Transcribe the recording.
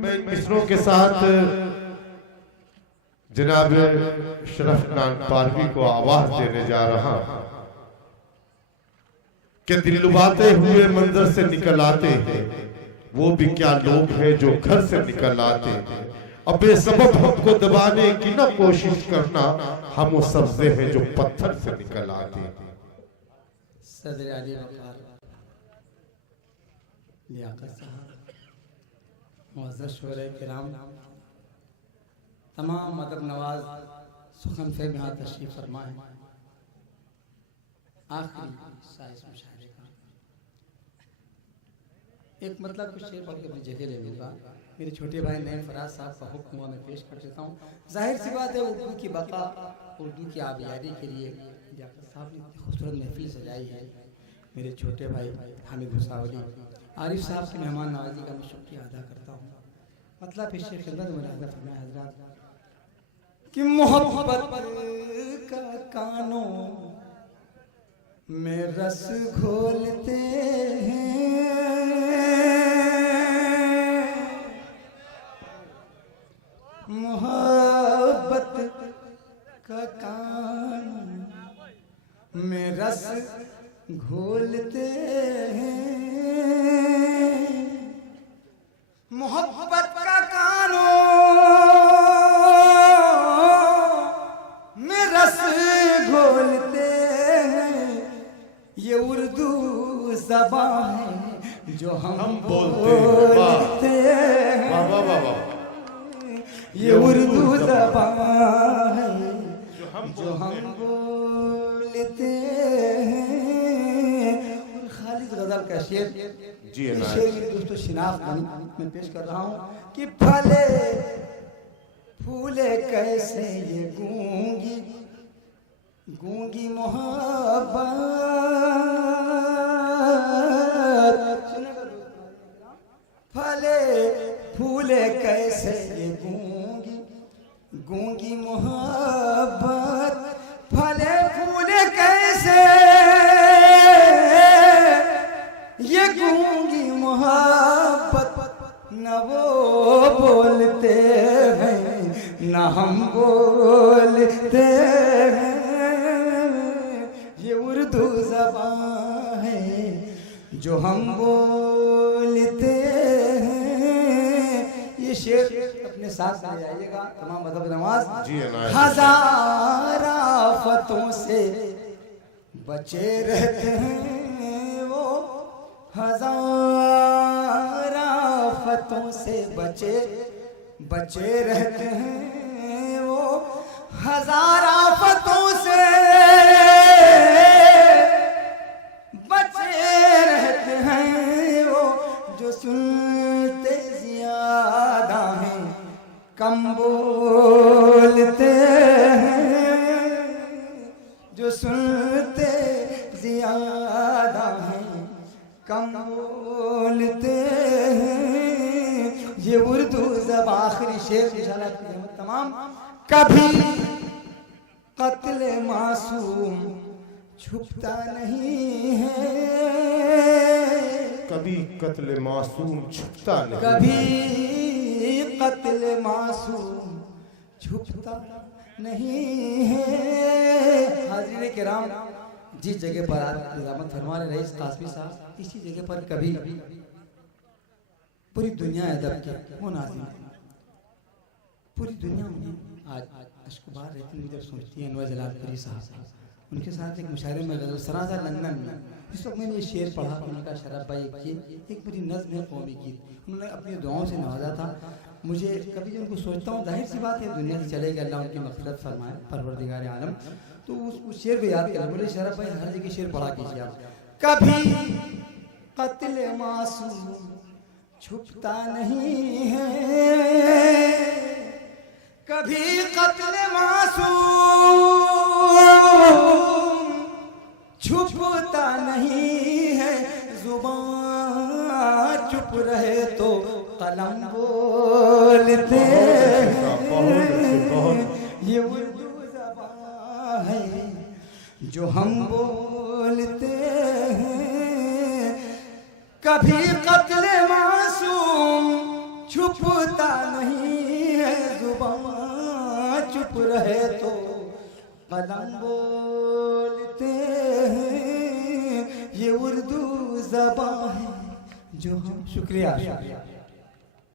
मैं मित्रों के साथ जनाब शरफ खान पारवी को आवाज देने जा रहा हूं कि दिल लुभाते हुए मंजर से निकल आते हैं वो भी क्या लोग हैं जो घर से निकल आते हैं। अब बेसबब हमको दबाने की ना कोशिश करना, हम वो सब्जे हैं जो पत्थर से निकल आते हैं। सदर आली वक़ार लियाकत साहब, मुअज़्ज़ज़ शोरे किराम, तमाम मदब नवाज सुखन फे यहाँ तशरीफ फरमा है। आखिरी साइज मुशाहिरे का एक मतलब कुछ शेर पढ़ के अपनी जगह ले लूँगा। मेरे छोटे भाई नईम फराज साहब का हुक्म हुआ, मैं पेश कर देता हूँ। जाहिर सी बात है उर्दू की बका, उर्दू की आबियारी के लिए लियाकत साहब ने इतनी खूबसूरत महफिल सजाई है। मेरे छोटे भाई हामिद भुसावली आरिफ साहब की मेहमान नवाजी का मैं शुक्रिया अदा करता हूँ। मतलब इस शेर के अंदर मुलाज़ा फरमाया हज़रात कि मोहब्बत का कानों में रस घोलते हैं, मोहब्बत का कानों में रस घोलते हैं, मोहब्बत का कानों में रस घोलते हैं। ये उर्दू ज़बान है जो हम बोलते हैं, ये उर्दू ज़बान है जो हम बोलते हैं। और खालिद गज़ल का शेर शेर मेरे दोस्तों शिनाख्त बनी मैं पेश कर रहा हूँ कि फले फूले कैसे ये गूंगी गूंगी मोहब्बत, फले फूले कैसे ये गूंगी गूंगी मोहब्बत, फले फूले कैसे ये गूंगी मोहब्बत, न वो बोलते हैं न हम बोलते हैं। ये उर्दू ज़बान है जो हम बोलते हैं। ये शेर अपने साथ ले आइएगा तमाम मदब नवाज। हजार आफतों से बचे रहते हैं वो, हजार आफतों से बचे रहते हैं वो, हजार आफतों से बचे रहते हैं वो, जो सुनते ज़्यादा हैं कम बोलते हैं, जो सुनते ज़्यादा हैं कम बोलते हैं। ये उर्दू ज़बान आखिरी शेर इंशाअल्लाह तमाम। कभी कत्ल मासूम छुपता नहीं है, कभी कत्ल मासूम छुपता नहीं, कभी कत्ल मासूम छुपता नहीं है। हाज़िर किराम, जिस जगह पर आप निज़ामत फरमा रहे रईस कासमी साहब, इसी जगह पर कभी पूरी दुनिया अदब के वो नाज़िम, पूरी दुनिया में आज अश्कबार रहती है जब सोचती है अनवर जलालपुरी साहब, उनके साथ एक मुशायरे में गज़ल सराजा लंदन में इस वक्त मैंने ये शेर पढ़ा। उनका शरफ भाई की एक बड़ी नज़्म है कौमी की, उन्होंने अपनी दुआओं से नवाजा था मुझे। कभी उनको सोचता हूँ, जाहिर सी बात है दुनिया से चले गए, अल्लाह उनकी मग़फ़िरत फरमाए परवरदिगार आलम, तो उस शेर को याद कर बोले शरफ भाई हर जगह शेर पढ़ा कीजिए आप। कभी कत्ल मासूम छुपता नहीं है, कभी कत्ल मासूम छुपता नहीं है, जुबान चुप रहे तो कलम बोलते हैं। बहुत अच्छे, बहुत। ये उर्दू ज़बान है जो हम बोलते हैं, कभी कत्ल मासूम छुपता नहीं है, जुबान चुप रहे तो कलम बोलते हैं, ये उर्दू ज़बान है जो हम। शुक्रिया।